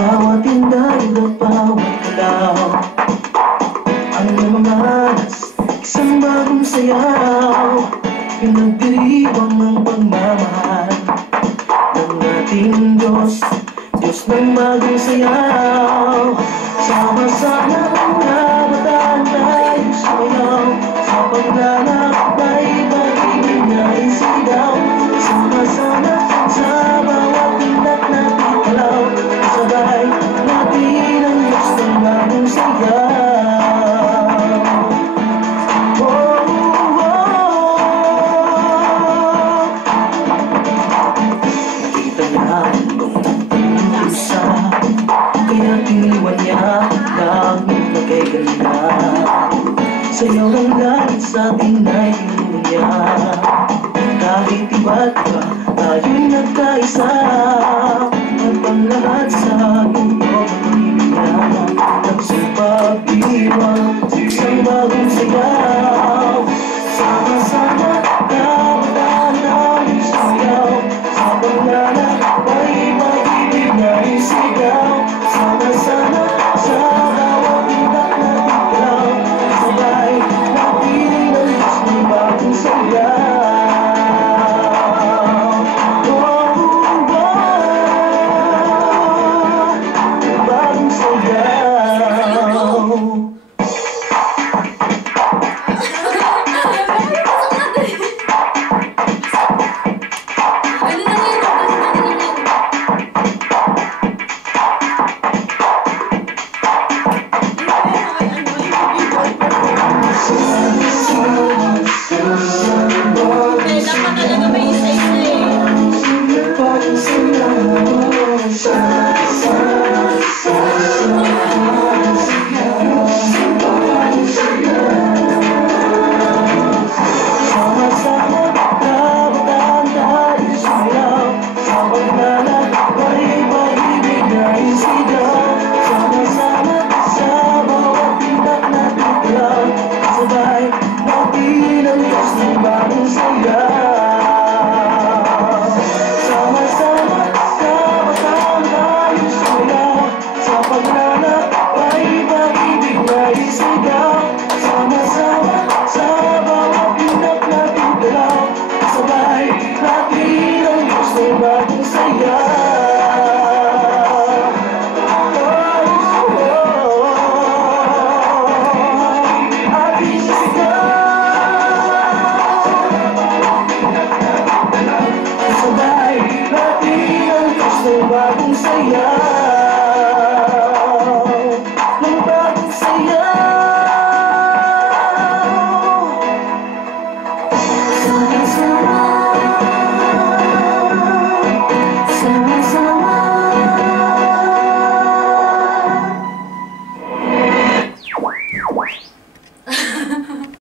Bawat tindahan at bawat galaw ang namamanas, isang bagong sayaw. Pinagdiriwang ng pagmamahal ng ating Diyos, Diyos ng bagong sayaw. Sama-sama ang kabataan tayo sumayaw, sa paglalakbay pag-ibig niya isigaw. Sama-sama sa bawat pindat natin galaw, sabay natin ang Diyos ng bagong sayaw. Nakita niya ang mundong pusa, kaya tiniwan niya langit na kay ganda. Sayaw ng langit sa ating naiinom niya, kahit iba't iba tayo'y nagkaisa, at ang lahat sa mundo